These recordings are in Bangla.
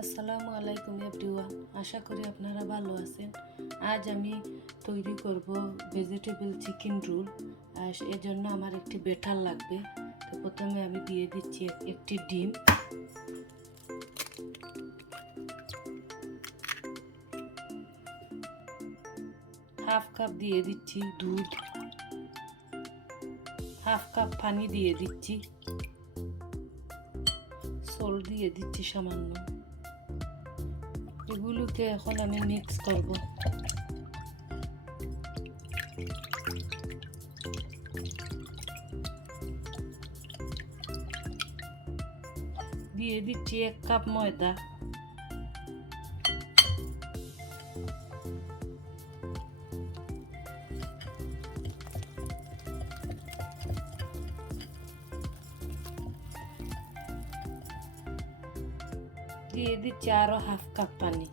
আসসালামু আলাইকুম এভরিওয়ান, আশা করি আপনারা ভালো আছেন। আজ আমি তৈরি করব ভেজিটেবল চিকেন রোল। আর এর জন্য আমার একটি ব্যাটার লাগবে। তো প্রথমে আমি দিয়ে দিচ্ছি একটি ডিম, হাফ কাপ দিয়ে দিচ্ছি দুধ, হাফ কাপ পানি দিয়ে দিচ্ছি, সল্ট দিয়ে দিচ্ছি সামান্য। এগুলোকে এখন আমি মিক্স করব। দিয়ে দিচ্ছি 1 কাপ ময়দা, দিয়ে দিচ্ছি আরো হাফ কাপ পানি,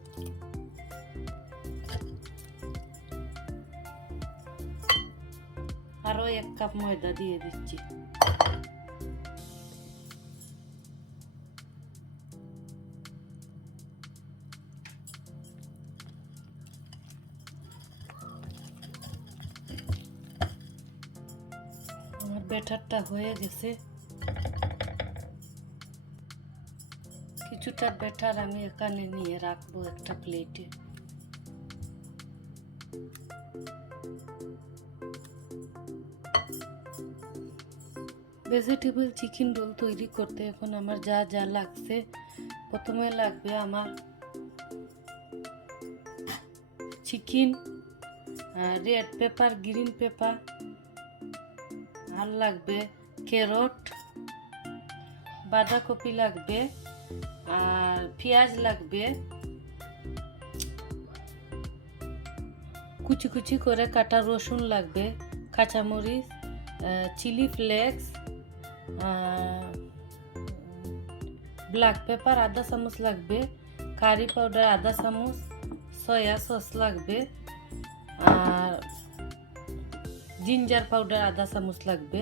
আরো 1 কাপ ময়দা দিয়ে দিচ্ছি। আমার ব্যাটারটা হয়ে গেছে। কিছুটা ব্যাটার আমি এখানে নিয়ে রাখবো একটা প্লেটে। ভেজিটেবল চিকেন রোল তৈরি করতে এখন আমার যা যা লাগছে, প্রথমে লাগবে আমার chicken, red pepper, green pepper, আর লাগবে ক্যারট, বাঁধাকপি লাগবে, আর পেঁয়াজ লাগবে, কুচি কুচি করে কাটা রসুন লাগবে, কাঁচামরিচ, চিলি ফ্লেক্স, ব্ল্যাক পেপার আধা চামচ লাগবে, কারি পাউডার আধা চামচ, সয়া সস লাগবে, আর জিঞ্জার পাউডার আধা চামচ লাগবে,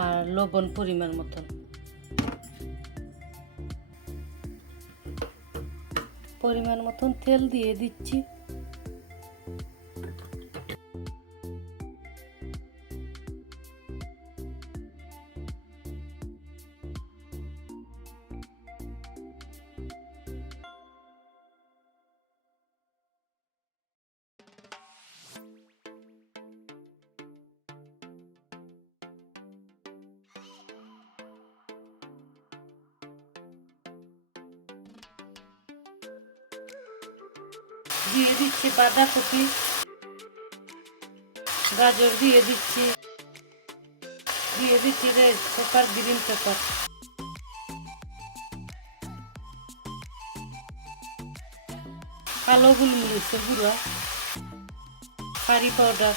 আর লবণ পরিমাণ মতন। পরিমাণ মতন তেল দিয়ে দিচ্ছি। দিয়ে দিচ্ছি বাঁধাকপি, গাজর দিয়ে দিচ্ছি, রেড পেপার, গ্রিন পেপার, কালো গোলমরিচের গুঁড়া, curry powder,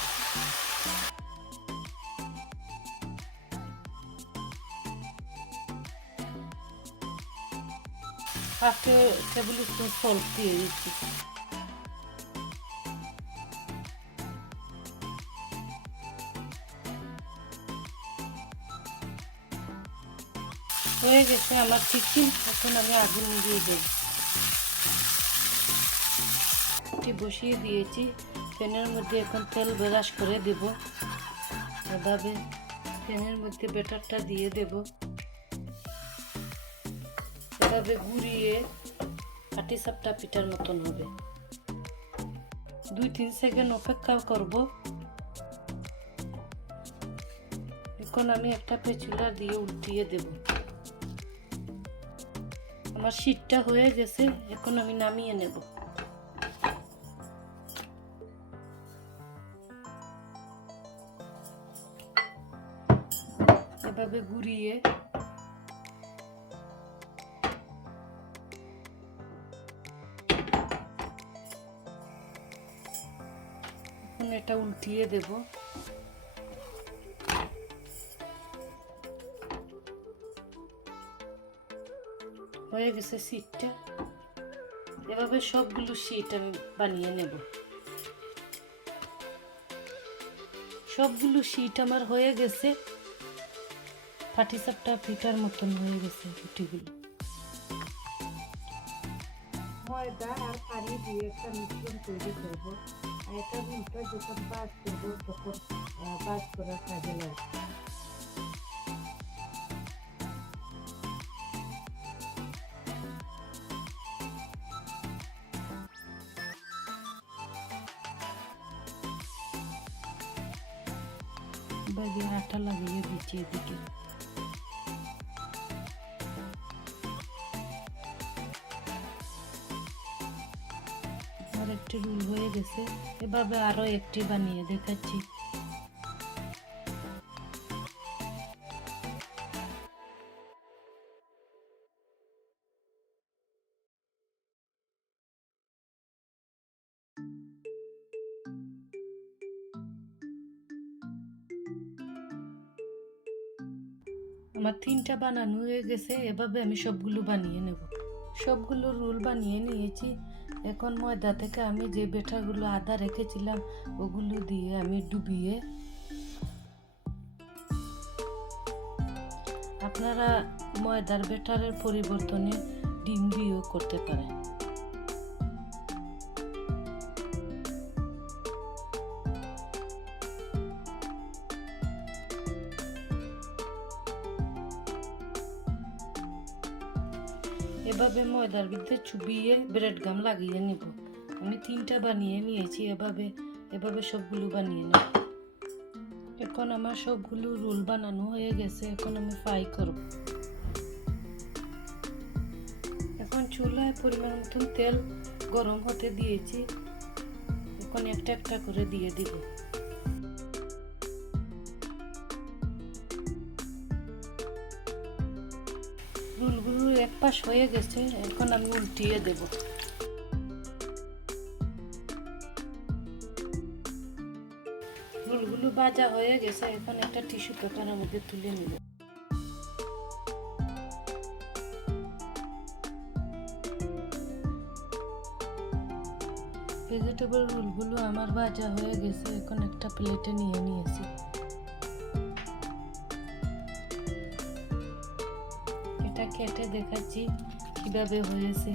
half tablespoon salt দিয়ে দিচ্ছি। হয়ে গেছে আমার চিকেন। এখন আমি আগুন দিয়ে দেব। বসিয়ে দিয়েছি প্যানের মধ্যে। এখন তেল ব্রাশ করে দেব। এভাবে প্যানের মধ্যে ব্যাটারটা দিয়ে দেব। এভাবে ঘুরিয়ে পাটিসাপটা পিঠার মতন হবে। 2-3 সেকেন্ড অপেক্ষা করব। এখন আমি একটা পেঁচুলা দিয়ে উল্টিয়ে দেব। আমার শীটটা হয়ে গেছে। এখন আমি নামিয়ে নেব। এভাবে ঘুরিয়ে এখন এটা উল্টিয়ে দেব। হয়ে গেছে শীটটা। এভাবে সবগুলো শীট আমি বানিয়ে নেব। সবগুলো শীট আমার হয়ে গেছে। পাটিসাপটা পিঠার মতন হয়ে গেছে রুটিগুলো। ময়দা আর পানি দিয়ে একটা মিশ্রণ তৈরি করব। আর এটা রুলটা যখন বাজ করব তখন বাজ করার কাজে লাগবে। বাইরে আটা লাগিয়ে দিচ্ছি এদিকে। আর একটি রুল হয়ে গেছে, এভাবে আরো একটি বানিয়ে দেখাচ্ছি। আমার 3টা বানানো হয়ে গেছে, এভাবে আমি সবগুলো বানিয়ে নেব। সবগুলো রোল বানিয়ে নিয়েছি। এখন ময়দা থেকে আমি যে বেটাগুলো আদা রেখেছিলাম ওগুলো দিয়ে আমি ডুবিয়ে, আপনারা ময়দার বেটারের পরিবর্তনে ডিম দিয়েও করতে পারেন। এভাবে ময়দার ভিতরে চুবিয়ে ব্রেড গাম লাগিয়ে নিব। আমি 3টা বানিয়ে নিয়েছি, এভাবে সবগুলো বানিয়ে নেব। এখন আমার সবগুলো রোল বানানো হয়ে গেছে, এখন আমি ফ্রাই করব। এখন চুলায় পরিমাণ মতন তেল গরম হতে দিয়েছি, এখন একটা একটা করে দিয়ে দিব। রোলগুলো এক পাশ হয়ে গেছে, এখন আমি উল্টিয়ে দেব। রোলগুলো ভাজা হয়ে গেছে, এখন একটা টিস্যু পেপারের মধ্যে তুলে নিব। ভেজিটেবল রোলগুলো আমার ভাজা হয়ে গেছে, এখন একটা প্লেটে নিয়ে নিয়েছি। এটা কেটে দেখাচ্ছি কিভাবে হয়েছে।